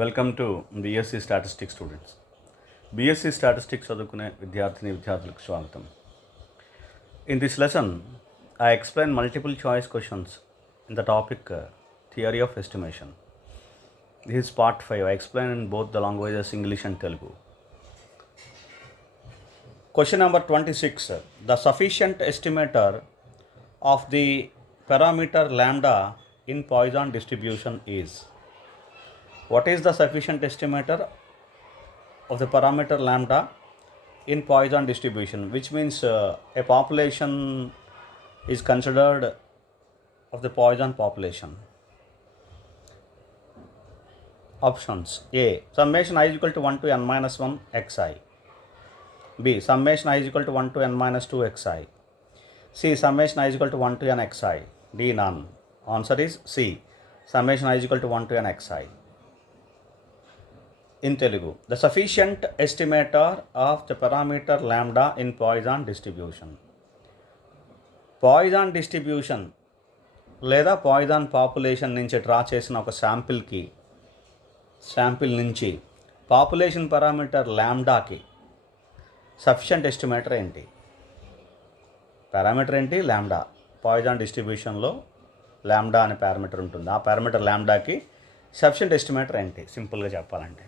Welcome to BSc statistics students. BSc statistics చదువుకునే విద్యార్థులకు స్వాగతం. In this lesson I explain multiple choice questions in the topic theory of estimation. This is part 5. I explain in both the languages English and Telugu. Question number 26. The sufficient estimator of the parameter lambda in Poisson distribution is. What is the sufficient estimator of the parameter lambda in Poisson distribution? Which means a population is considered of the Poisson population. Options: A. Summation I is equal to 1 to n minus 1 xi. B. Summation I is equal to 1 to n minus 2 xi. C. Summation I is equal to 1 to n xi. D. None. Answer is C. Summation I is equal to 1 to n xi. In Telugu, the sufficient estimator of the parameter lambda in Poisson distribution. Poisson distribution లేదా Poisson population నుంచి డ్రా చేసిన ఒక శాంపిల్ నుంచి population parameter ల్యాండాకి sufficient estimator ఏంటి? పారామీటర్ ఏంటి? ల్యాండా. పాయిజాన్ డిస్ట్రిబ్యూషన్లో ల్యాండా అనే పారామీటర్ ఉంటుంది. ఆ పారామీటర్ ల్యాండాకి సఫిషియంట్ ఎస్టిమేటర్ ఏంటి? సింపుల్గా చెప్పాలంటే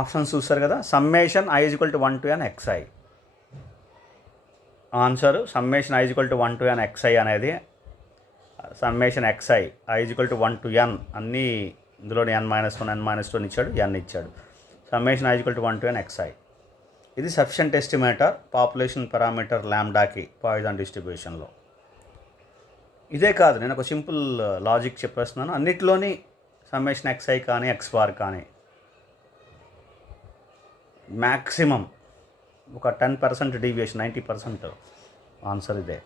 ఆప్షన్స్ చూస్తారు కదా. Summation I is equal to 1 to n xi. Answer summation I is equal to 1 to n xi అనేది summation xi I is equal to 1 to n అన్నీ ఇందులోని n minus 1 n minus 2 ఇచ్చాడు, n ఇచ్చాడు. Summation I is equal to 1 to n xi. ఇది sufficient estimator population parameter ల్యాండాకి Poisson డిస్ట్రిబ్యూషన్లో. ఇదే కాదు, నేను ఒక సింపుల్ లాజిక్ చెప్పేస్తున్నాను. అన్నిటిలోని సమ్మేషన్ xi కానీ x బార్ కానీ మ్యాక్సిమం ఒక 10% డీవియేషన్, 90% ఆన్సర్ ఇదే.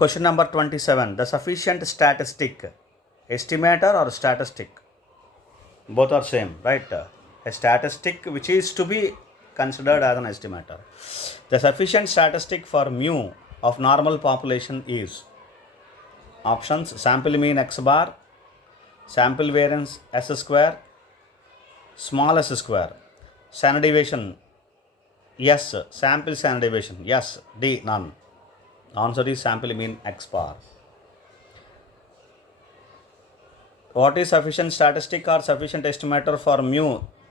Question number 27. The sufficient statistic estimator or statistic, both are same, right? A statistic which is to be considered as an estimator. The sufficient statistic for mu of normal population is. Options: sample mean x bar, sample variance s square, small s square, standard deviation yes, sample standard deviation yes, D none. Answer is sample mean x bar. What is sufficient statistic or sufficient estimator for mu?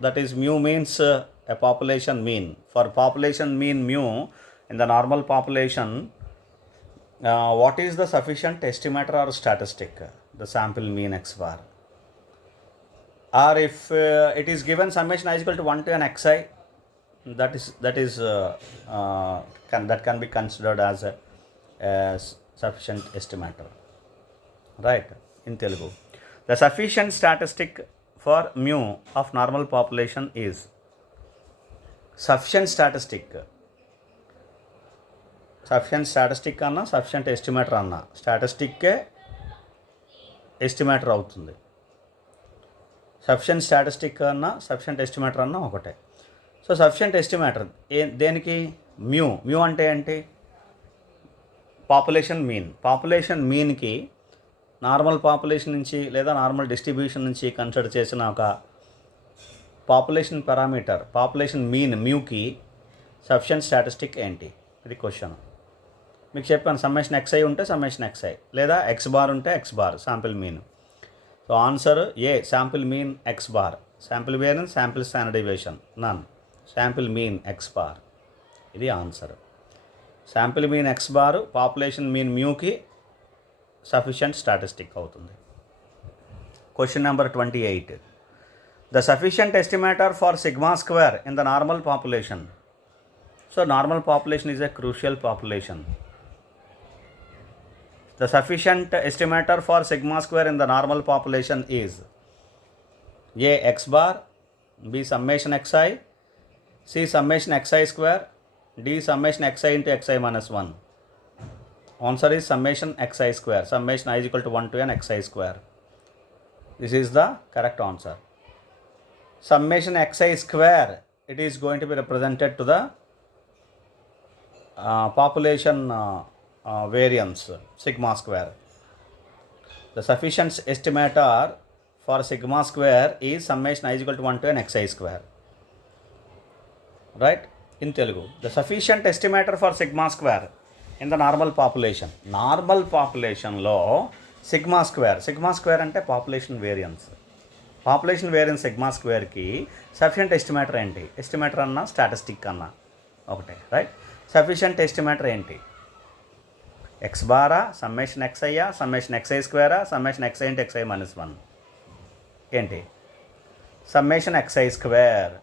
That is, mu means a population mean. For population mean mu in the normal population, what is the sufficient estimator or statistic? The sample mean x bar. Or if it is given summation I is equal to 1 to n xi, that can be considered as a sufficient estimator, right? In Telugu, the sufficient statistic for mu of normal population is. Sufficient statistic అన్నా sufficient estimator అన్నా స్టాటిస్టిక్కే ఎస్టిమేటర్ అవుతుంది. Sufficient statistic అన్నా sufficient estimator అన్నా ఒకటే. So sufficient estimator దేనికి? మ్యూ అంటే ఏంటి? పాపులేషన్ మీన్కి నార్మల్ పాపులేషన్ నుంచి లేదా నార్మల్ డిస్ట్రిబ్యూషన్ నుంచి కన్సిడర్ చేసిన ఒక పాపులేషన్ పారామీటర్, పాపులేషన్ మీన్ మ్యూకి సఫిషియంట్ స్టాటిస్టిక్ ఏంటి? ఇది క్వశ్చన్. మీకు చెప్పాను, సమ్మేషన్ xi ఉంటే సమ్మేషన్ xi, లేదా x బార్ ఉంటే x bar sample mean. So answer A, sample mean x bar. Sample variance, sample standard deviation none. Sample mean x bar, ఇది answer. Sample mean x bar population mean మ్యూకి sufficient statistic అవుతుంది. Question number 28. The sufficient estimator for sigma square in the normal population. So normal population is a crucial population. The sufficient estimator for sigma square in the normal population is A. x bar, B. summation xi, C. summation xi square, D. summation xi into xi minus 1. Answer is summation xi square. Summation I is equal to 1 to n xi square. This is the correct answer. Summation xi square, it is going to be represented to the population variance sigma square. The sufficient estimator for sigma square is summation I is equal to 1 to n xi square. Right? In Telugu, the sufficient estimator for sigma square in the normal population. Normal population lo sigma square ante population variance. Population variance sigma square ki sufficient estimator enti? Estimator anna statistic anna okate, right? Sufficient estimator enti? X bar summation xi summation xi square summation xi into xi minus 1 enti? Summation xi square.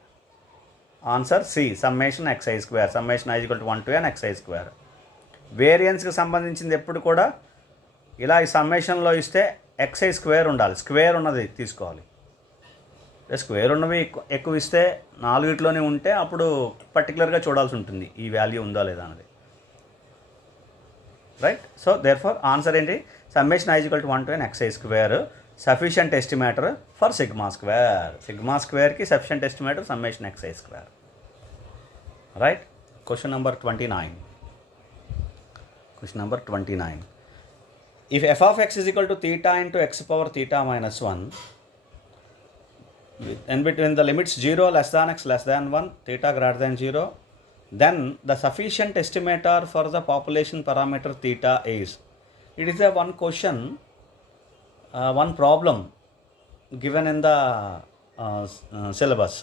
Answer C, summation xi square. Summation I is equal to 1 to n xi square. వేరియన్స్కి సంబంధించింది ఎప్పుడు కూడా ఇలా ఈ సమ్మేషన్లో ఇస్తే xi square ఉండాలి, స్క్వేర్ ఉన్నది తీసుకోవాలి. స్క్వేర్ ఉన్నవి ఎక్కువ ఇస్తే 4 ఉంటే అప్పుడు పర్టికులర్గా చూడాల్సి ఉంటుంది ఈ వాల్యూ ఉందా లేదా అన్నది. Right? So therefore answer ఏంటి? Summation I is equal to 1 to n xi square sufficient estimator for sigma square. Sigma square ki sufficient estimator summation xi square. Right? Question number 29. Question number 29. If f of x is equal to theta into x power theta minus 1, and between the limits 0 less than x less than 1, theta greater than 0, then the sufficient estimator for the population parameter theta is. It is a one question, one problem given in the syllabus.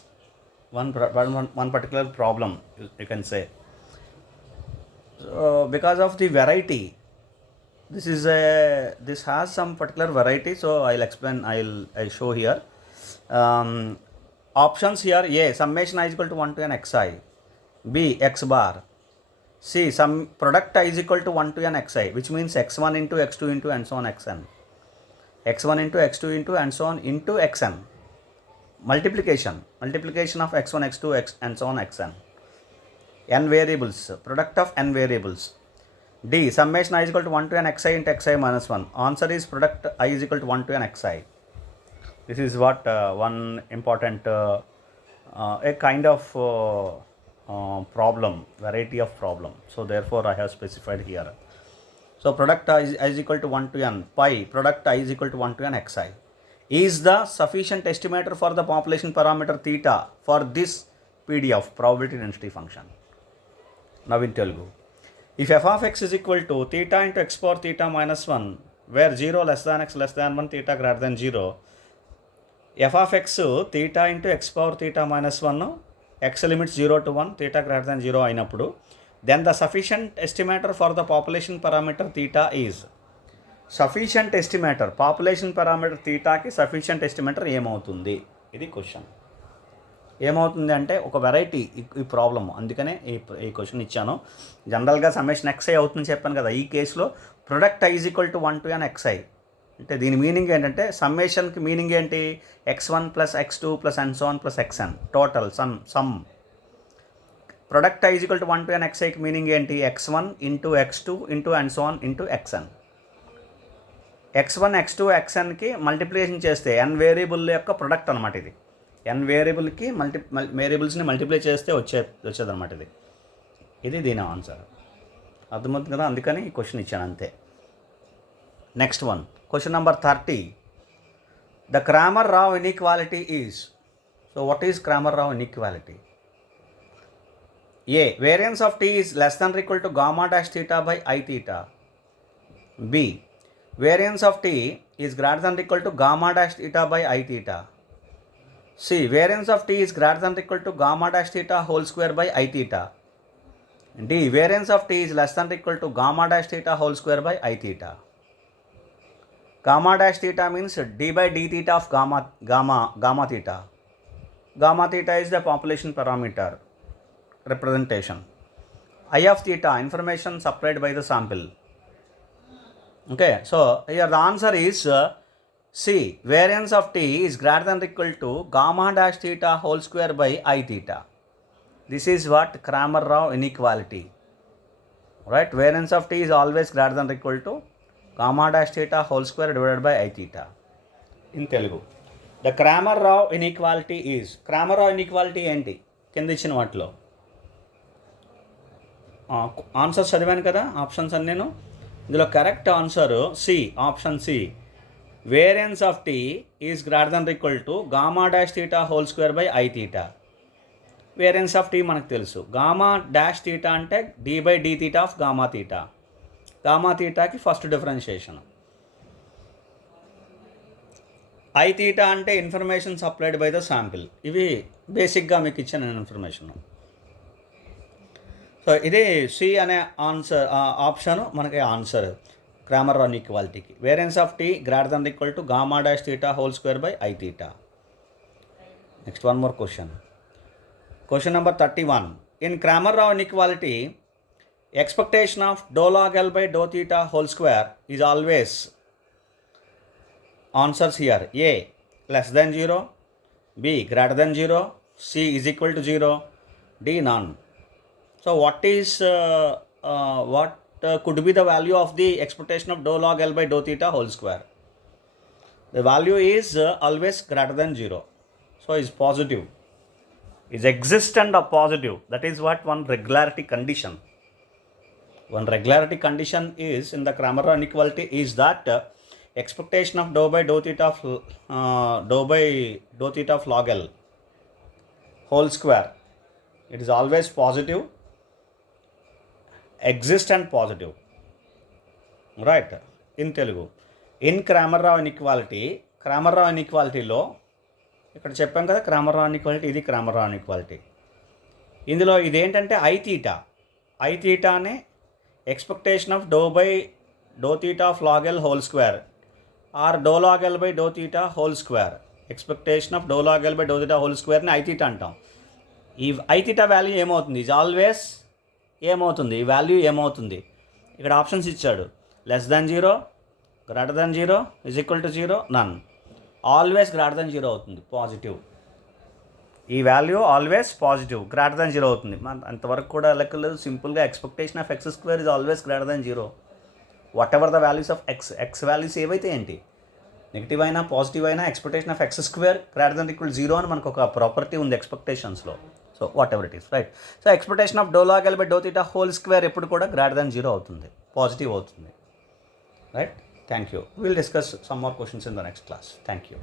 One particular problem you can say. So because of the variety, this has some particular variety, so I'll explain. I'll show here. Options here: A, summation I is equal to 1 to n xi. B, x bar. C, some product I is equal to 1 to n xi, which means x1 into x2 into and so on xn. x1 into x2 into and so on into xn. Multiplication of x1 x2 x and so on xn. N variables, product of n variables. D, summation I is equal to 1 to n xi into xi minus 1. Answer is product I is equal to 1 to n xi. This is what one important a kind of problem, variety of problem. So therefore I have specified here. So product I is equal to 1 to n pi, product I is equal to 1 to n xi is the sufficient estimator for the population parameter theta for this PDF, probability density function. Now in Telugu, if f of x is equal to theta into x power theta minus 1, where 0 less than x less than 1, theta greater than 0, f of x theta into x power theta minus 1, x limits 0 to 1, theta greater than 0 అయినప్పుడు, then the sufficient estimator for the population parameter theta is. Sufficient estimator, population parameter theta కి sufficient estimator ఏమవుతుంది? ఇది క్వశ్చన్. ఏమవుతుంది అంటే ఒక వెరైటీ ఈ ప్రాబ్లమ్, అందుకనే ఈ క్వశ్చన్ ఇచ్చాను. జనరల్గా సమ్మేషన్ xi అవుతుందని చెప్పాను కదా. ఈ కేసులో product I is equal to 1 to n xi అంటే దీని మీనింగ్ ఏంటంటే సమ్మేషన్కి మీనింగ్ ఏంటి? x1 plus x2 plus and so on plus xn total sum. Product I is equal to 1 to n xiకి మీనింగ్ ఏంటి? x1 into x2 into and so on into xn. x1 x2 xnకి multiplication చేస్తే n variable యొక్క product అనమాట ఇది. n వేరియబుల్కి వేరియబుల్స్ని మల్టిప్లై చేస్తే వచ్చేదన్నమాట ఇది దీని ఆన్సర్. అర్థమవుతుంది కదా, అందుకని ఈ క్వశ్చన్ ఇచ్చాను అంతే. Next one, question number 30. ద క్రామర్-రావ్ inequality is. So what is క్రామర్-రావ్ inequality? A, variance of t is less than or equal to gamma dash theta by I theta. B, variance of t is greater than or equal to gamma dash theta by I theta. C, variance of t is greater than or equal to gamma dash theta whole square by I theta. D, variance of t is less than or equal to gamma dash theta whole square by I theta. Gamma dash theta means d by d theta of gamma theta. Gamma theta is the population parameter representation. I of theta, information supplied by the sample. Okay, so here the answer is C, variance of t is greater than or equal to gamma dash theta whole square by I theta. This is what Cramer-Rao inequality. Right, variance of t is always greater than or equal to gamma dash theta whole square divided by I theta. In Telugu, the Cramer-Rao inequality is. Cramer-Rao inequality ఏంటి? కింద ఇచ్చిన వాటిలో ఆన్సర్స్ చదివాను కదా, options అన్నీ. ఇందులో correct answer C, option C. Variance of T is greater than equal to gamma dash theta whole square by I theta. Variance of T మనకు తెలుసు. గామా డాష్ థీటా అంటే d by d theta of gamma theta. Gamma థీటాకి first differentiation. I theta అంటే information supplied by the sample. ఇవి బేసిక్గా మీకు ఇచ్చిన information. So ఇది సి అనే ఆన్సర్ ఆప్షన్ మనకి ఆన్సర్ క్రామర్ అన్ఈక్వాలిటీకి. Variance of tea greater than equal to gamma dash theta whole square by I theta. Next one more question. Question number 31. In Cramer-Rao inequality, expectation of dou log L by dou theta whole square is always, answers here, A less than 0, B greater than 0, C is equal to 0, D none. So what could be the value of the expectation of dou log L by dou theta whole square? The value is always greater than 0. So is positive. Is existent or positive. That is what one regularity condition. One regularity condition is in the Cramer-Rao inequality is that expectation of dou by dou theta of log L whole square. It is always positive. Existent positive. Right. In Telugu. In Cramer-Rao inequality లో ఇక్కడ చెప్పాం కదా క్రామర్-రావ్ ఇన్ఈక్వాలిటీ. ఇది క్రామర్-రావ్ ఇన్ఈక్వాలిటీ. ఇందులో ఇదేంటంటే ఐ థీటానే expectation of do theta of log L whole square are do log L by do theta whole square. Expectation of do log L by do theta whole స్క్వేర్ని ఐ థీటా అంటాం. ఈ ఐ థీటా వాల్యూ ఏమవుతుంది? Is always ఏమవుతుంది? ఈ వాల్యూ ఏమవుతుంది? ఇక్కడ ఆప్షన్స్ ఇచ్చాడు. Less than 0, greater than 0, is equal to 0, none. Always greater than 0 అవుతుంది, పాజిటివ్. ఈ value always positive, greater than 0 అవుతుంది. అంతవరకు కూడా లెక్కలేదు. సింపుల్గా expectation of x square is always greater than 0 whatever the values of x values ఏవైతే ఏంటి, negative అయినా పాజిటివ్ అయినా expectation of x square greater than equal 0 అని మనకు ఒక ప్రాపర్టీ ఉంది ఎక్స్పెక్టేషన్స్లో. So whatever it is, right. So expectation of do log L by do theta whole square ఎప్పుడు కూడా గ్రేటర్ దెన్ 0 అవుతుంది, పాజిటివ్ అవుతుంది, right. Thank you. We will discuss some more questions in the next class. Thank you.